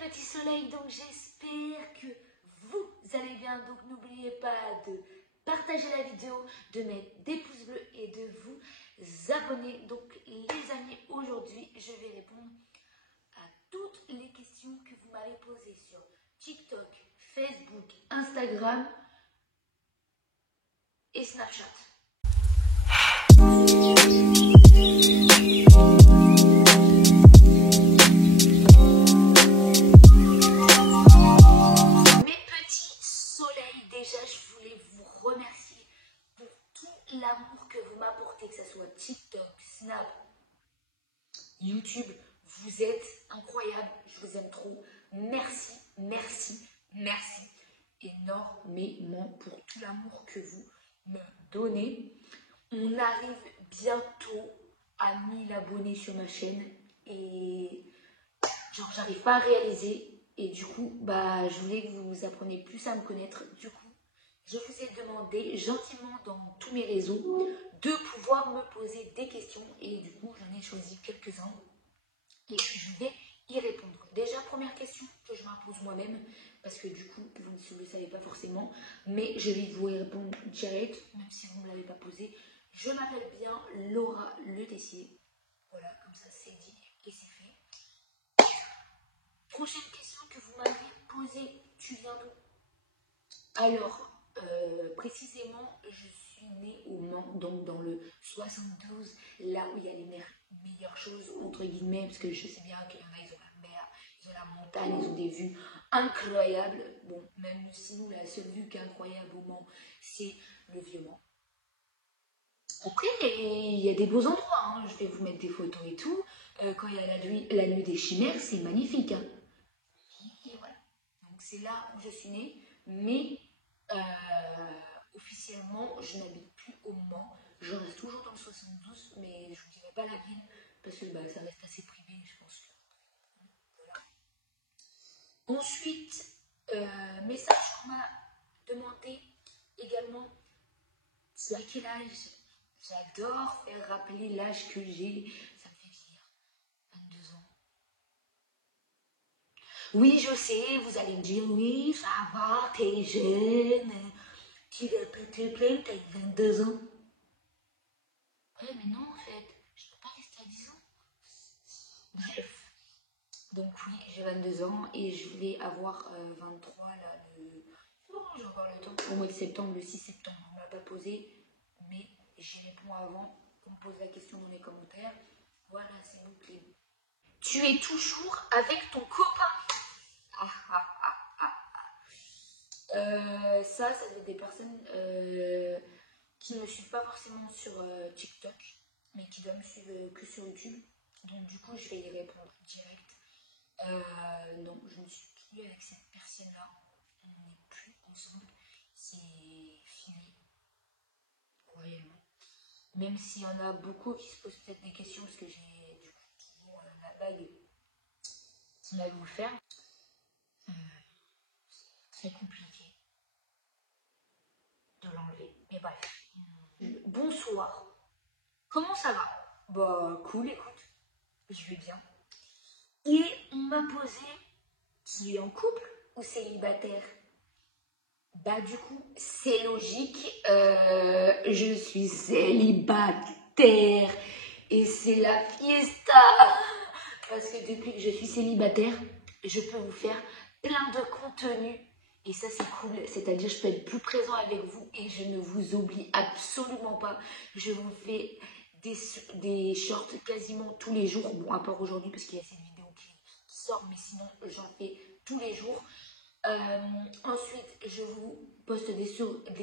petits soleils, donc j'espère que vous allez bien. Donc n'oubliez pas de partager la vidéo, de mettre des pouces bleus et de vous abonner. Donc les amis, aujourd'hui je vais répondre à toutes les questions que vous m'avez posées sur TikTok, Facebook, Instagram et Snapchat. Déjà, je voulais vous remercier pour tout l'amour que vous m'apportez, que ce soit TikTok, Snap, YouTube. Vous êtes incroyables, je vous aime trop. Merci, merci, merci énormément pour tout l'amour que vous me donnez. On arrive bientôt à 1000 abonnés sur ma chaîne et genre j'arrive pas à réaliser. Et du coup, je voulais que vous appreniez plus à me connaître. Du coup, je vous ai demandé gentiment dans tous mes réseaux de pouvoir me poser des questions. Et du coup, j'en ai choisi quelques-uns et je vais y répondre. Déjà, première question que je m'impose moi-même, parce que du coup, vous ne le savez pas forcément, mais je vais vous y répondre direct, même si vous ne me l'avez pas posé. Je m'appelle bien Laura Le Tessier. Voilà, comme ça c'est dit et c'est fait. Prochaine question que vous m'avez posée, tu viens d'où? Alors, précisément, je suis née au Mans, donc dans le 72, là où il y a les meilleures choses, entre guillemets, parce que je sais bien qu'il y en a, ils ont la mer, ils ont la montagne, ils ont des vues incroyables. Bon, même si nous, la seule vue qui est incroyable au Mans, c'est le Vieux-Mans. Après, il y a des beaux endroits, hein. Je vais vous mettre des photos et tout. Quand il y a la nuit des chimères, c'est magnifique. Hein. Et voilà. Donc c'est là où je suis née, mais officiellement, je n'habite plus au Mans. Je reste toujours dans le 72, mais je ne vous dirai pas la ville, parce que ça reste assez privé, je pense. Voilà. Ensuite, message qu'on m'a demandé également, c'est à quel âge? J'adore faire rappeler l'âge que j'ai. Ça me fait vieillir. 22 ans. Oui, je sais, vous allez me dire, oui, ça va, t'es jeune. Tu vas pas te plaindre, t'as 22 ans. Ouais, mais non, en fait, je peux pas rester à 10 ans. Bref. Donc oui, j'ai 22 ans et je vais avoir 23 là, oh, j'ai encore le temps. Au mois de septembre, le 6 septembre, on ne m'a pas posé, mais j'y réponds avant qu'on me pose la question dans les commentaires. Voilà, c'est bouclé. Tu es toujours avec ton copain? Ça doit être des personnes qui ne me suivent pas forcément sur TikTok, mais qui doivent me suivre que sur YouTube. Donc du coup, je vais y répondre direct. Non, je ne suis plus avec cette personne-là. On n'est plus ensemble. C'est fini. Royalement. Même s'il y en a beaucoup qui se posent peut-être des questions, parce que j'ai du coup toujours la bague qui m'a voulu faire. C'est compliqué de l'enlever. Mais bref. Bonsoir. Comment ça va? Bah cool, écoute. Je vais bien. Et on m'a posé, tu es en couple ou célibataire? Bah du coup, c'est logique, je suis célibataire et c'est la fiesta. Parce que depuis que je suis célibataire, je peux vous faire plein de contenu. Et ça c'est cool, c'est-à-dire je peux être plus présent avec vous et je ne vous oublie absolument pas. Je vous fais des shorts quasiment tous les jours. Bon, à part aujourd'hui parce qu'il y a cette vidéo qui sort, mais sinon j'en fais tous les jours. Ensuite, je vous poste des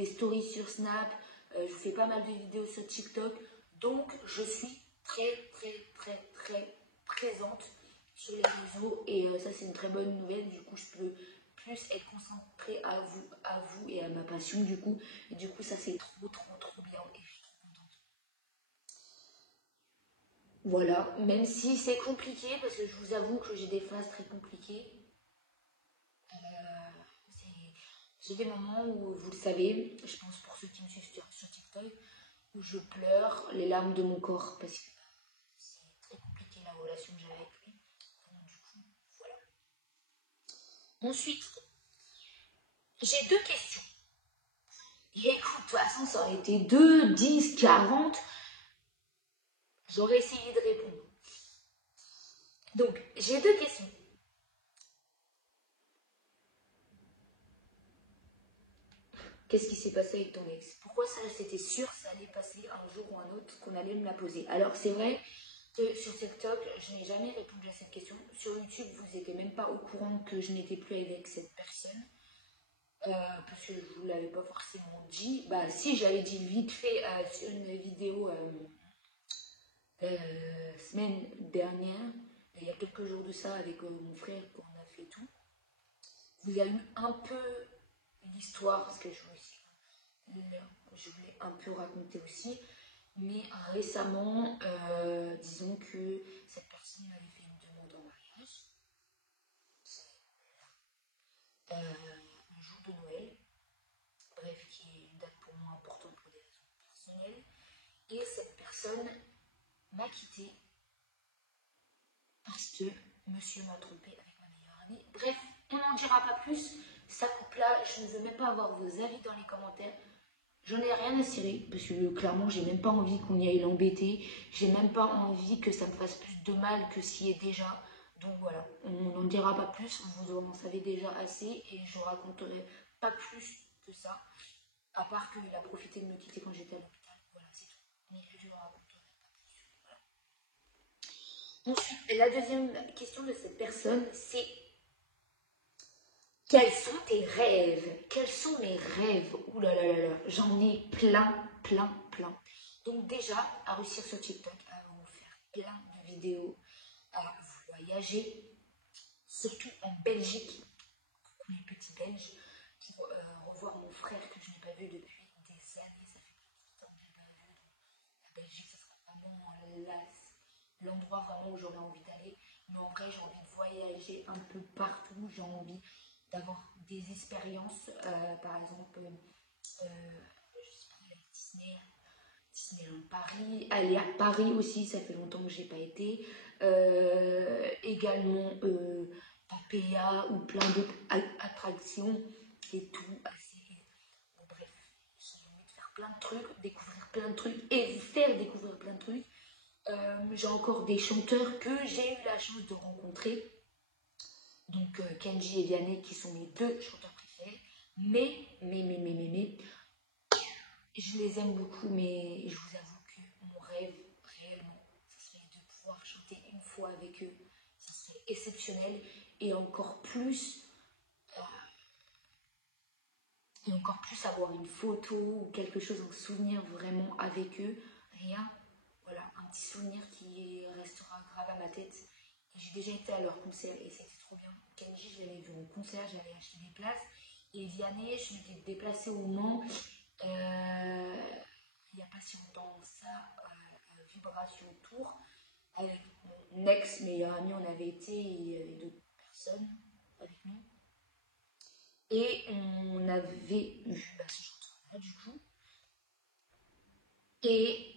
stories sur Snap. Je vous fais pas mal de vidéos sur TikTok. Donc, je suis très présente sur les réseaux. Et ça, c'est une très bonne nouvelle. Du coup, je peux plus être concentrée à vous et à ma passion. Du coup, ça, c'est trop bien. Et je suis trop contente. Voilà, même si c'est compliqué, parce que je vous avoue que j'ai des phases très compliquées. J'ai des moments où, vous le savez, je pense pour ceux qui me suivent sur TikTok, où je pleure les larmes de mon corps, parce que c'est très compliqué la relation que j'avais avec lui. Donc du coup, voilà. Ensuite, j'ai deux questions. Et écoute, de toute façon, ça aurait été 2, 10, 40. J'aurais essayé de répondre. Donc, j'ai deux questions. Qu'est-ce qui s'est passé avec ton ex? Pourquoi ça, c'était sûr, ça allait passer un jour ou un autre, qu'on allait me la poser? Alors, c'est vrai que sur TikTok, je n'ai jamais répondu à cette question. Sur YouTube, vous n'étiez même pas au courant que je n'étais plus avec cette personne. Parce que je ne vous l'avais pas forcément dit. Bah, si, j'avais dit vite fait sur une vidéo semaine dernière, il y a quelques jours de ça, avec mon frère, qu'on a fait tout. Vous avez eu un peu l'histoire, parce que je voulais un peu raconter aussi. Mais récemment, disons que cette personne m'avait fait une demande en mariage. Le jour de Noël. Bref, qui est une date pour moi importante pour des raisons personnelles. Et cette personne m'a quitté parce que monsieur m'a trompé avec ma meilleure amie. Bref, on n'en dira pas plus. Ça coupe là, je ne veux même pas avoir vos avis dans les commentaires. J'en ai rien à cirer, parce que clairement, j'ai même pas envie qu'on y aille l'embêter. J'ai même pas envie que ça me fasse plus de mal que s'y est déjà. Donc voilà, on n'en dira pas plus, vous en savez déjà assez et je raconterai pas plus que ça. À part qu'il a profité de me quitter quand j'étais à l'hôpital. Voilà, c'est tout. Mais je raconterai pas plus. Voilà. Ensuite, la deuxième question de cette personne, c'est quels sont tes rêves? Quels sont mes rêves? Ouh là là là là, j'en ai plein, plein, plein. Donc déjà, à réussir sur TikTok, à vous faire plein de vidéos, à voyager, surtout en Belgique, pour les petits Belges, pour revoir mon frère que je n'ai pas vu depuis des années. Ça fait plus de 10 ans que je n'ai pas vu. La Belgique, ça serait vraiment l'endroit vraiment où j'aurais envie d'aller. Mais en vrai, j'ai envie de voyager un peu partout. J'ai envie d'avoir des expériences, par exemple, je sais pas, Disney, Disneyland Paris, aller à Paris aussi, ça fait longtemps que j'ai pas été. Également Papaya ou plein d'autres attractions et tout. Bon, bref, j'ai envie de faire plein de trucs, découvrir plein de trucs et vous faire découvrir plein de trucs. J'ai encore des chanteurs que j'ai eu la chance de rencontrer. Donc Kenji et Vianney qui sont mes deux chanteurs préférés. Mais, je les aime beaucoup, mais je vous avoue que mon rêve, réellement, ce serait de pouvoir chanter une fois avec eux. Ce serait exceptionnel. Et encore plus, avoir une photo ou quelque chose en souvenir vraiment avec eux. Rien. Voilà, un petit souvenir qui restera grave à ma tête. Et j'ai déjà été à leur concert et c'était trop bien. Kenji, je l'avais vu en concert, j'avais acheté des places. Et Vianney, je m'étais déplacée au Mans. Il n'y a pas si longtemps ça, Vibration Tour. Avec mon ex meilleur ami, on avait été, et il y avait d'autres personnes avec nous. Et on avait vu ce chanteur-là du coup. Et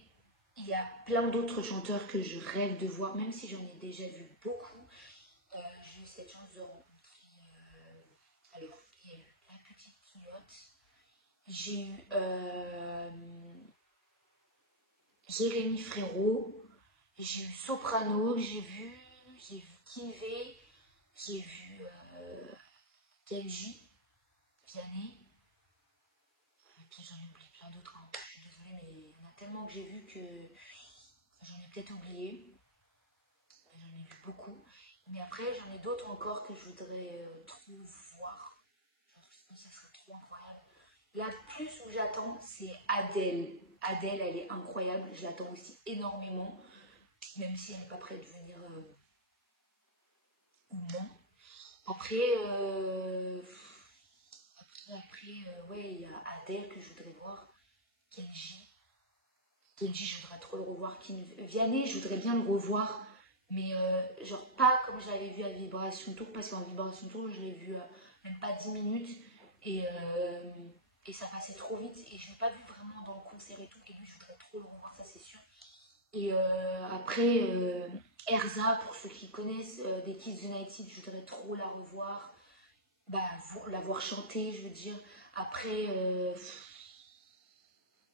il y a plein d'autres chanteurs que je rêve de voir, même si j'en ai déjà vu beaucoup. J'ai eu cette chance de rencontrer alors, il y a eu La Petite Pilote. J'ai eu Jérémy Frérot. J'ai eu Soprano, j'ai vu Kivé, j'ai vu Kenji, Vianney. Puis j'en ai oublié plein d'autres, hein. Je suis désolée, mais il y en a tellement que j'ai vu que j'en ai peut-être oublié. J'en ai vu beaucoup. Mais après, j'en ai d'autres encore que je voudrais trop voir. Je pense que ça serait trop incroyable. La plus où j'attends, c'est Adèle. Adèle, elle est incroyable. Je l'attends aussi énormément. Même si elle n'est pas prête de venir ou non. Après, ouais, il y a Adèle que je voudrais voir. Kenji. Kenji, je voudrais trop le revoir. Vianney, je voudrais bien le revoir. Mais genre pas comme je l'avais vu à Vibration Tour. Parce qu'en Vibration Tour, je l'ai vu même pas 10 minutes. Et ça passait trop vite. Et je ne l'ai pas vu vraiment dans le concert et tout. Et lui, je voudrais trop le revoir, ça c'est sûr. Et après, Erza, pour ceux qui connaissent, des Kids United, je voudrais trop la revoir. la voir chanter, je veux dire. Après,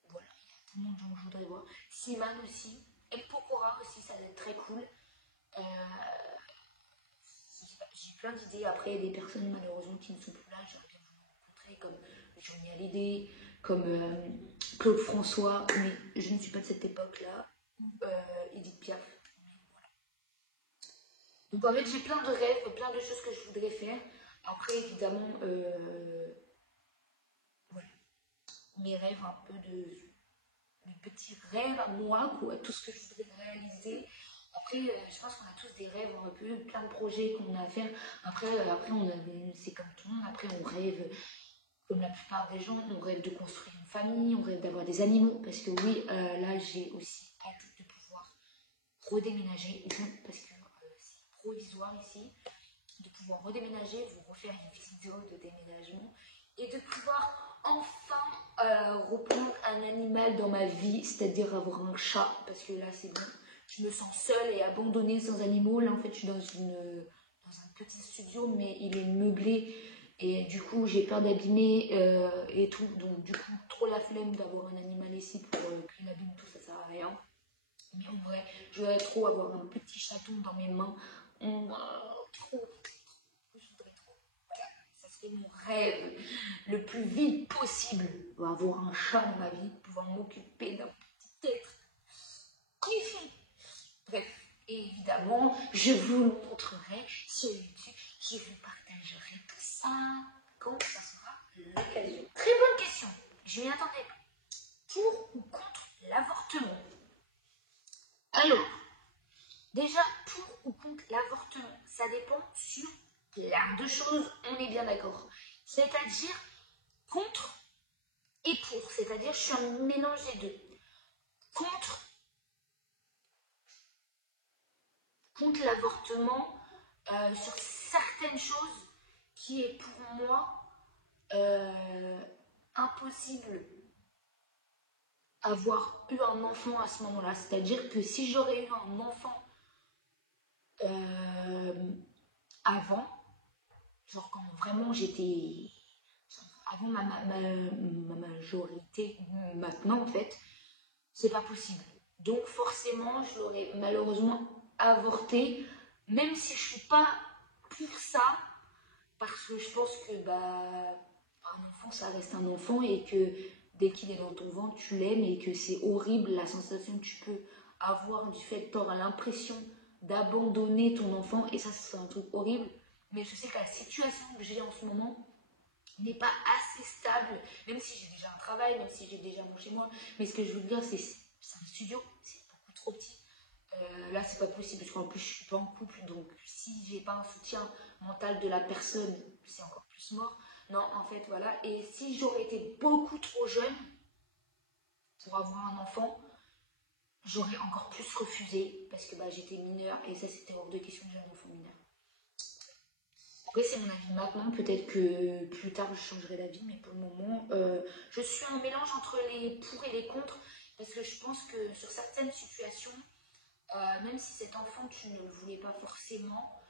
voilà, il y a tellement de gens que je voudrais voir. Siman aussi, et Pokora aussi, ça va être très cool. Euh, j'ai plein d'idées. Après, il y a des personnes malheureusement qui ne sont plus là, j'aurais bien voulu rencontrer, comme Johnny Hallyday, comme Claude François, mais je ne suis pas de cette époque-là, Edith Piaf. Voilà. Donc en fait, j'ai plein de rêves, plein de choses que je voudrais faire. Après, évidemment, voilà, mes rêves un peu de petits rêves à moi, quoi, tout ce que je voudrais réaliser. Après, je pense qu'on a tous des rêves, un peu plein de projets qu'on a à faire. Après c'est comme tout le monde. Après, on rêve, comme la plupart des gens, on rêve de construire une famille, on rêve d'avoir des animaux. Parce que oui, là, j'ai aussi hâte de pouvoir redéménager, parce que c'est provisoire ici, de pouvoir redéménager, vous refaire une vidéo de déménagement et de pouvoir enfin reprendre un animal dans ma vie, c'est-à-dire avoir un chat, parce que là c'est bon, je me sens seule et abandonnée sans animaux. Là en fait je suis dans un petit studio, mais il est meublé et du coup j'ai peur d'abîmer et tout, donc du coup trop la flemme d'avoir un animal ici pour qu'il abîme tout, ça sert à rien. Mais en vrai, je voudrais trop avoir un petit chaton dans mes mains. Trop, je voudrais trop. Voilà, ça serait mon rêve le plus vite possible. Avoir un chat dans ma vie, pouvoir m'occuper d'un petit être. Kiffy. Bref, et évidemment, je vous le montrerai sur YouTube. Je vous partagerai tout ça quand ça sera l'occasion. Très bonne question. Je m'y attendais pas. Pour ou contre l'avortement? Alors, déjà, pour ou contre l'avortement, ça dépend sur plein de choses, on est bien d'accord. C'est-à-dire contre et pour, c'est-à-dire je suis un mélange des deux. Contre, contre l'avortement sur certaines choses qui est pour moi impossible avoir eu un enfant à ce moment-là. C'est-à-dire que si j'aurais eu un enfant avant, genre quand vraiment j'étais avant ma majorité, maintenant en fait, c'est pas possible. Donc forcément, je l'aurais malheureusement avorté, même si je suis pas pour ça, parce que je pense que un enfant, ça reste un enfant et que dès qu'il est dans ton ventre, tu l'aimes et que c'est horrible la sensation que tu peux avoir du fait que tu auras l'impression d'abandonner ton enfant et ça, c'est un truc horrible. Mais je sais que la situation que j'ai en ce moment n'est pas assez stable, même si j'ai déjà un travail, même si j'ai déjà mon chez moi. Mais ce que je veux dire, c'est un studio, c'est beaucoup trop petit. Là, c'est pas possible parce qu'en plus, je suis pas en couple, donc si j'ai pas un soutien mental de la personne, c'est encore plus mort. Non, en fait, voilà. Et si j'aurais été beaucoup trop jeune pour avoir un enfant, j'aurais encore plus refusé parce que j'étais mineure et ça, c'était hors de question que j'ai un enfant mineur. Après, c'est mon avis maintenant. Peut-être que plus tard, je changerai d'avis, mais pour le moment, je suis un mélange entre les pour et les contre parce que je pense que sur certaines situations, même si cet enfant, tu ne le voulais pas forcément,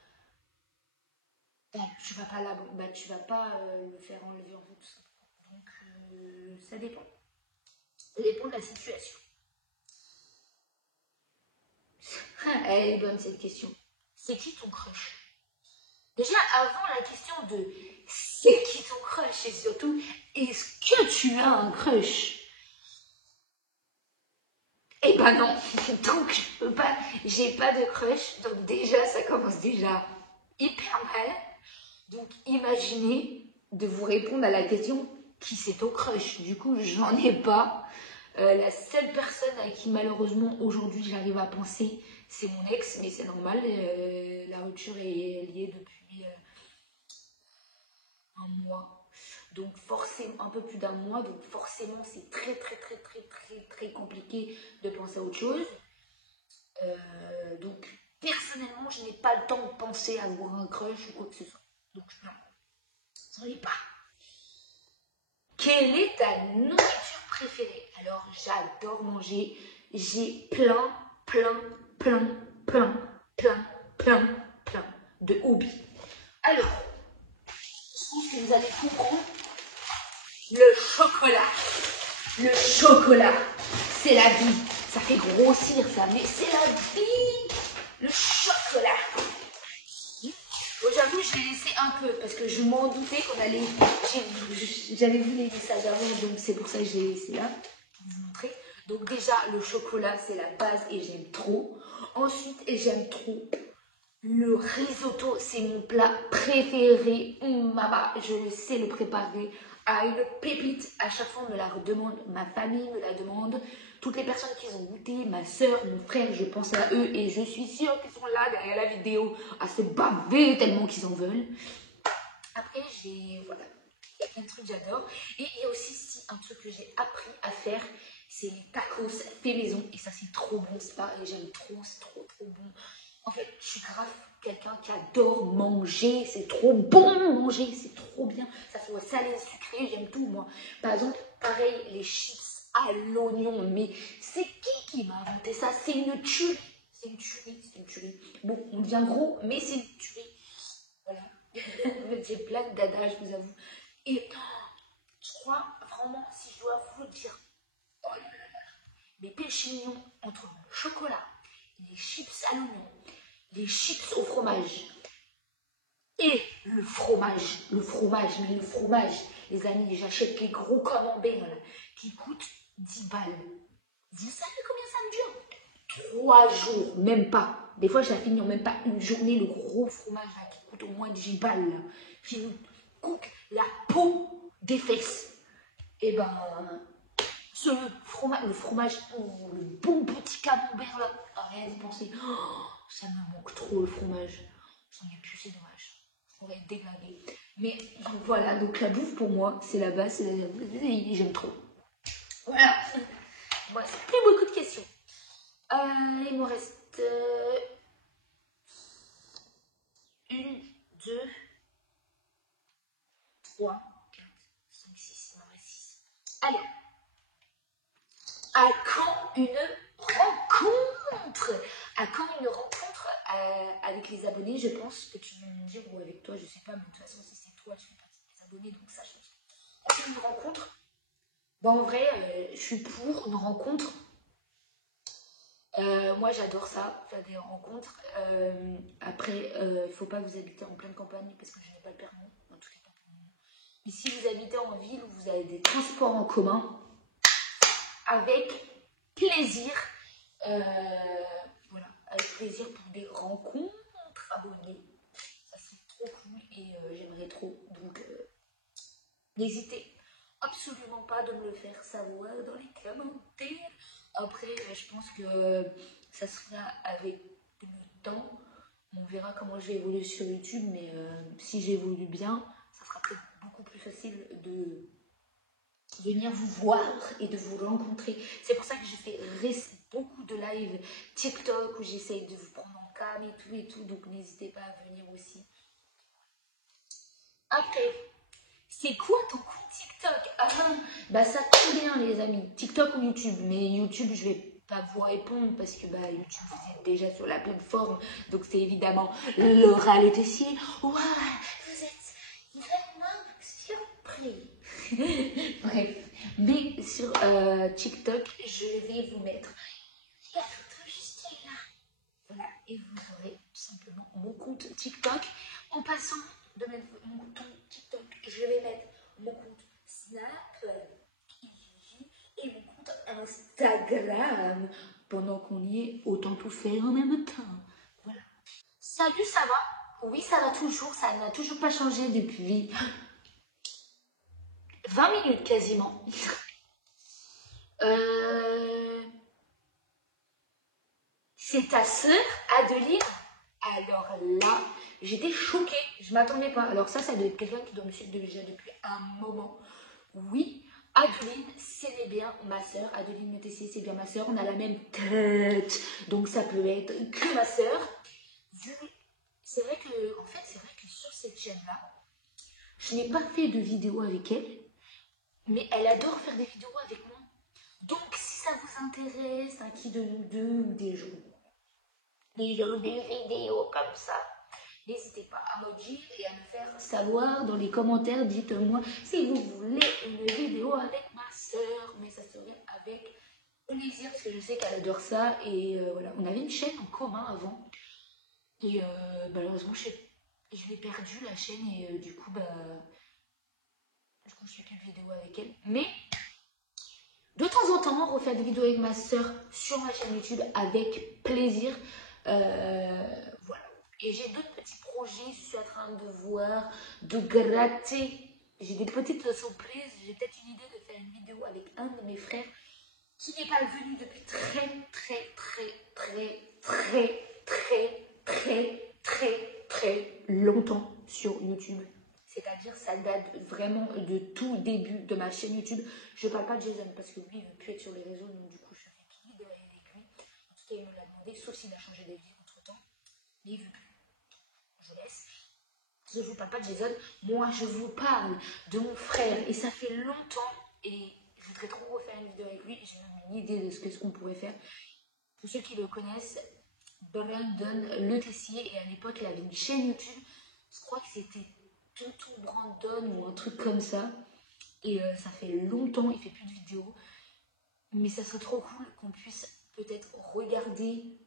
tu vas pas, tu vas pas le faire enlever en fait, tout simplement. Donc, ça dépend. Ça dépend de la situation. Elle est bonne cette question. C'est qui ton crush? Déjà, avant la question de c'est qui ton crush et surtout, est-ce que tu as un crush? Eh ben non, donc je peux pas, j'ai pas de crush, donc déjà ça commence déjà hyper mal. Donc imaginez de vous répondre à la question qui c'est ton crush. Du coup, j'en ai pas. La seule personne à qui malheureusement aujourd'hui j'arrive à penser, c'est mon ex, mais c'est normal. La rupture est liée depuis un mois. Donc forcément, un peu plus d'un mois, donc forcément c'est très très très très très très compliqué de penser à autre chose. Donc personnellement, je n'ai pas le temps de penser à avoir un crush ou quoi que ce soit. Donc non, j'en ai pas. Quelle est ta nourriture préférée? Alors j'adore manger. J'ai plein, plein, plein, plein, plein, plein, plein de hobbies. Alors, vous allez comprendre. Le chocolat. Le chocolat, c'est la vie. Ça fait grossir ça, mais c'est la vie. Le chocolat. Bon, j'avoue, je l'ai laissé un peu parce que je m'en doutais qu'on allait. J'avais vu les messages avant, donc c'est pour ça que je l'ai laissé là. Pour vous montrer. Donc, déjà, le chocolat, c'est la base et j'aime trop. Ensuite, j'aime trop le risotto, c'est mon plat préféré. Maman, je sais le préparer à une pépite. À chaque fois, on me la redemande. Ma famille me la demande. Toutes les personnes qui ont goûté, ma soeur, mon frère, je pense à eux. Et je suis sûre qu'ils sont là derrière la vidéo à se baver tellement qu'ils en veulent. Après, voilà. Il y a plein de trucs que j'adore. Et il y a aussi un truc que j'ai appris à faire. C'est les tacos fait maison. Et ça, c'est trop bon. C'est pareil, j'aime trop. C'est trop bon. En fait, je suis grave quelqu'un qui adore manger. C'est trop bon manger. C'est trop bien. Ça soit salé, sucré. J'aime tout, moi. Par exemple, pareil, les chips à l'oignon. Mais c'est qui m'a inventé ça? C'est une tuerie. C'est une tuerie. C'est une tuerie. Bon, on devient gros, mais c'est une tuerie. Voilà. J'ai plein de dada, je vous avoue. Et je crois vraiment, si je dois vous le dire, oh là là là, mes péchés mignons entre le chocolat, les chips à l'oignon, les chips au fromage et le fromage, mais le fromage, les amis, j'achète les gros camemberts là, qui coûtent 10 balles. Vous savez combien ça me dure? 3 jours, même pas. Des fois, ça finit en même pas une journée, le gros fromage là, qui coûte au moins 10 balles, là, qui vous coupe la peau des fesses. Et ben, le fromage, le bon petit camembert là, rien de penser. Oh, ça me manque trop le fromage. J'en ai plus, c'est dommage. On va être déglingué. Mais donc, voilà, donc la bouffe pour moi, c'est la base, j'aime trop. Voilà. Moi, c'est plus beaucoup de questions. Il me reste 1, 2, 3, 4, 5, 6. Il m'en reste 6. Allez. À quand une rencontre? À quand une rencontre avec les abonnés? Je pense que tu vas me dire, ou avec toi, je sais pas, mais de toute façon, si c'est toi, tu fais partie des abonnés, donc ça change. Une rencontre? Bon, en vrai, je suis pour une rencontre. Moi, j'adore ça, faire des rencontres. Après, il ne faut pas vous habiter en pleine campagne parce que je n'ai pas le permis, en tout cas pas pour le moment. Mais si vous habitez en ville où vous avez des transports en commun, avec plaisir, voilà, avec plaisir pour des rencontres abonnés. Ça serait trop cool et j'aimerais trop. Donc, n'hésitez absolument pas de me le faire savoir dans les commentaires. Après, je pense que ça sera avec le temps. On verra comment je vais évoluer sur YouTube, mais si j'évolue bien, ça sera peut-être beaucoup plus facile de venir vous voir et de vous rencontrer. C'est pour ça que je fais beaucoup de live TikTok où j'essaye de vous prendre en cam et tout. Donc n'hésitez pas à venir aussi. Après, c'est quoi ton compte TikTok? Bah ça tombe bien les amis, TikTok ou YouTube. Mais YouTube, je vais pas vous répondre parce que bah, YouTube, vous êtes déjà sur la plateforme. Donc c'est évidemment Laura Le Tessier. Ouais, vous êtes vraiment surpris. Bref, mais sur TikTok, je vais vous mettre la photo juste là. Voilà, et vous aurez tout simplement mon compte TikTok. En passant de mettre mon compte TikTok, je vais mettre mon compte Snap et mon compte Instagram. Pendant qu'on y est, autant tout faire en même temps. Voilà. Salut, ça va? Oui, ça va toujours. Ça n'a toujours pas changé depuis 20 minutes quasiment. C'est ta sœur, Adeline? Alors là, j'étais choquée, je m'attendais pas. Alors ça doit être quelqu'un qui doit me suivre déjà depuis un moment. Oui, Adeline, c'est bien ma sœur. Adeline Le Tessier, c'est bien ma sœur. On a la même tête, donc ça peut être que ma sœur. C'est vrai que sur cette chaîne-là, je n'ai pas fait de vidéo avec elle, mais elle adore faire des vidéos avec moi. Donc si ça vous intéresse, qui de nous deux ou des vidéos comme ça, N'hésitez pas à me dire et à me faire savoir dans les commentaires. Dites-moi si vous voulez une vidéo avec ma soeur. Mais ça serait avec plaisir parce que je sais qu'elle adore ça. Et voilà, on avait une chaîne en commun avant. Et malheureusement, je l'ai perdue la chaîne. Et du coup, je ne fais plus de vidéo avec elle. Mais de temps en temps, refaire des vidéos avec ma soeur sur ma chaîne YouTube avec plaisir. Voilà. Et j'ai d'autres petits projets, je suis en train de voir, de gratter. J'ai des petites surprises. J'ai peut-être une idée de faire une vidéo avec un de mes frères qui n'est pas venu depuis très longtemps sur YouTube. C'est-à-dire, ça date vraiment de tout début de ma chaîne YouTube. Je parle pas de Jason parce que lui, il ne veut plus être sur les réseaux, donc du coup, je fais tout derrière avec lui. En tout cas, il me l'a demandé, sauf s'il a changé d'avis entre temps. Mais il veut plus. Je laisse. Je ne vous parle pas de Jason. Moi, je vous parle de mon frère. Et ça fait longtemps. Et je voudrais trop refaire une vidéo avec lui. J'ai même une idée de ce qu'on pourrait faire. Pour ceux qui le connaissent, Brandon Le Tessier. Et à l'époque, il avait une chaîne YouTube. Je crois que c'était Tonton Brandon ou un truc comme ça. Et ça fait longtemps, il fait plus de vidéos. Mais ça serait trop cool qu'on puisse peut-être regarder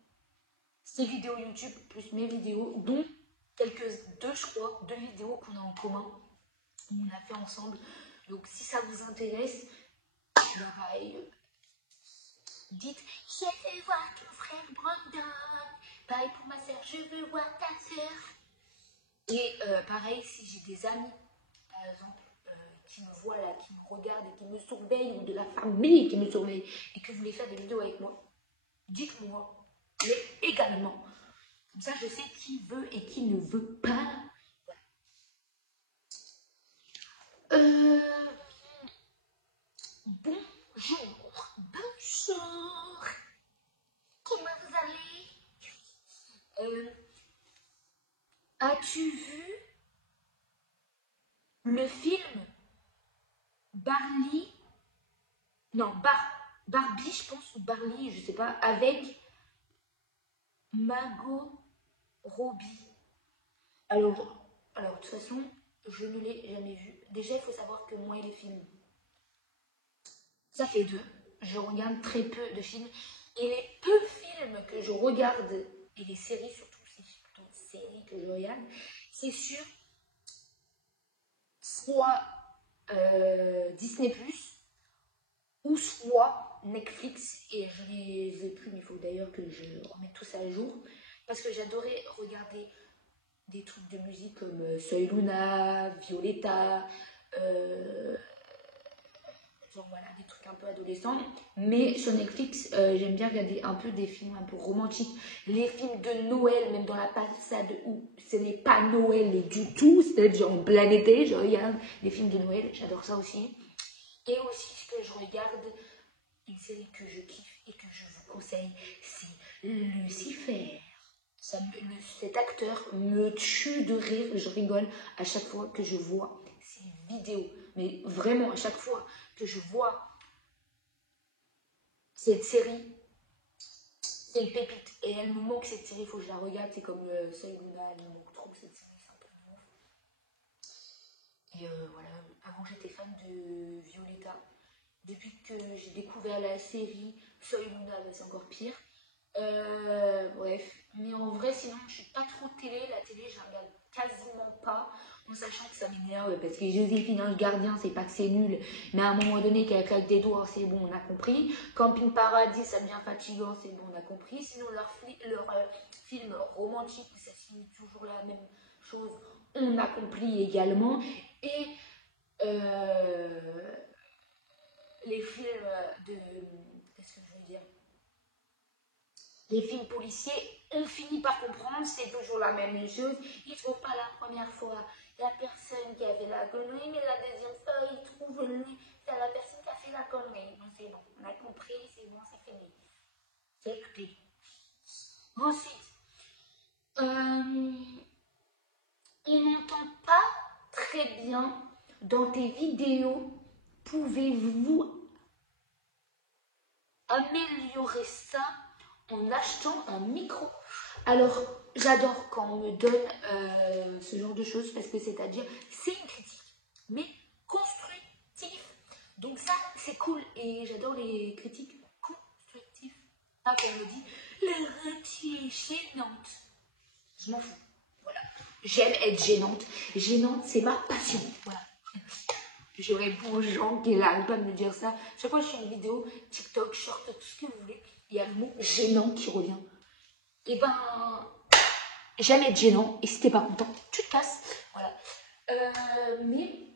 ses vidéos YouTube plus mes vidéos, dont deux vidéos qu'on a en commun, où on a fait ensemble. Donc si ça vous intéresse, pareil, dites je veux voir ton frère Brandon. Pareil pour ma soeur, je veux voir ta soeur. Et pareil, si j'ai des amis, par exemple, qui me voient là, qui me regardent et qui me surveillent, ou de la famille qui me surveille, et que vous voulez faire des vidéos avec moi, dites-moi, mais également. Comme ça, je sais qui veut et qui ne veut pas. Voilà. Bonjour, bonjour. Comment vous allez? As-tu vu le film Barbie, non, Barbie, je pense, ou Barbie, je sais pas, avec Margot Robbie. Alors, de toute façon, je ne l'ai jamais vu. Déjà, il faut savoir que moi et les films, ça fait deux. Je regarde très peu de films. Et les peu de films que je regarde, et les séries surtout, c'est plutôt séries que je regarde, c'est sur soit Disney+, ou soit Netflix, et je les ai plus, mais il faut d'ailleurs que je remette tout ça à jour, parce que j'adorais regarder des trucs de musique comme Soy Luna, Violetta, genre voilà, des trucs un peu adolescents. Mais sur Netflix, j'aime bien regarder un peu des films un peu romantiques, les films de Noël, même dans la passade où ce n'est pas Noël du tout, c'est-à-dire en plein été, je regarde des films de Noël, j'adore ça aussi. Et aussi, ce que je regarde, une série que je kiffe et que je vous conseille, c'est Lucifer. Cet acteur me tue de rire, je rigole à chaque fois que je vois ces vidéos. Mais vraiment, à chaque fois que je vois cette série, c'est une pépite. Et elle me manque cette série, il faut que je la regarde. C'est comme Soy Luna, elle me manque trop cette série, c'est un peu de ouf. Et voilà, avant j'étais fan de Violetta. Depuis que j'ai découvert la série Soy Luna, c'est encore pire. Bref, mais en vrai, sinon, je suis pas trop télé. La télé, je regarde quasiment pas, en sachant que ça m'énerve parce que Joséphine Ange Gardien, c'est pas que c'est nul, mais à un moment donné, qu'elle claque des doigts, c'est bon, on a compris. Camping Paradis, ça devient fatigant, c'est bon, on a compris. Sinon, leur film romantique, ça finit toujours la même chose, on a compris également. Et les films de. Qu'est-ce que je veux dire? Les films policiers, on finit par comprendre, c'est toujours la même chose. Ils ne trouvent pas la première fois la personne qui a fait la connerie, mais la deuxième fois, ils trouvent lui, c'est la personne qui a fait la connerie. Donc c'est bon, on a compris, c'est bon, c'est fini. C'est écouté. Ensuite, on n'entend pas très bien dans tes vidéos. Pouvez-vous améliorer ça en achetant un micro? Alors, j'adore quand on me donne ce genre de choses parce que c'est-à-dire, c'est une critique, mais constructive. Donc ça, c'est cool et j'adore les critiques constructives. Ah, comme on me dit, la rentier gênante. Je m'en fous. Voilà. J'aime être gênante. Gênante, c'est ma passion. Voilà. J'aurais beaucoup de gens qui n'arrivent pas à me dire ça. Chaque fois que je fais une vidéo, TikTok, short, tout ce que vous voulez, il y a le mot gênant qui revient. Et ben, j'aime être gênant. Et si t'es pas content, tu te casses. Voilà. Mais,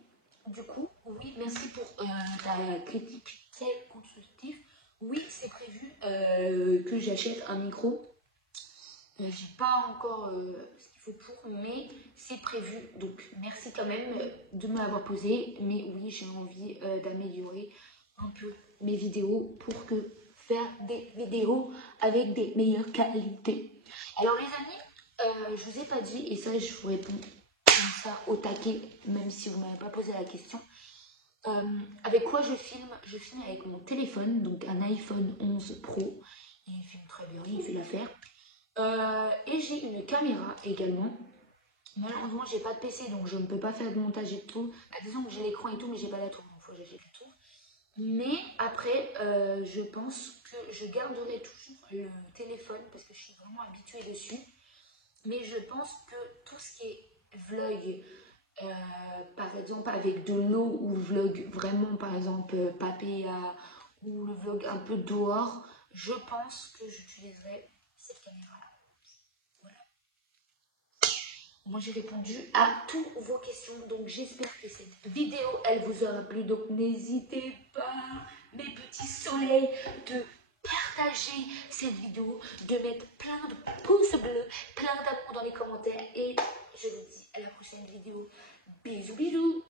du coup, oui, merci pour ta critique très constructive. Oui, c'est prévu que j'achète un micro. J'ai pas encore ce qu'il faut pour, mais c'est prévu. Donc, merci quand même de me l'avoir posé. Mais oui, j'ai envie d'améliorer un peu mes vidéos pour que faire des vidéos avec des meilleures qualités. Alors, les amis, je vous ai pas dit, et ça, je vous réponds comme ça au taquet, même si vous m'avez pas posé la question. Avec quoi je filme? Je filme avec mon téléphone, donc un iPhone 11 Pro. Il filme très bien, il fait l'affaire. Et j'ai une caméra également. Malheureusement, j'ai pas de PC, donc je ne peux pas faire de montage et tout. Bah, disons que j'ai l'écran et tout, mais j'ai pas la tour, donc il faut que j'achète la tour. Mais après, je pense que je garderai toujours le téléphone parce que je suis vraiment habituée dessus. Mais je pense que tout ce qui est vlog, par exemple avec de l'eau ou vlog vraiment, par exemple, papéa ou le vlog un peu dehors, je pense que j'utiliserai cette caméra-là. Moi, j'ai répondu à toutes vos questions, donc j'espère que cette vidéo, elle vous aura plu. Donc, n'hésitez pas, mes petits soleils, de partager cette vidéo, de mettre plein de pouces bleus, plein d'amour dans les commentaires. Et je vous dis à la prochaine vidéo. Bisous, bisous.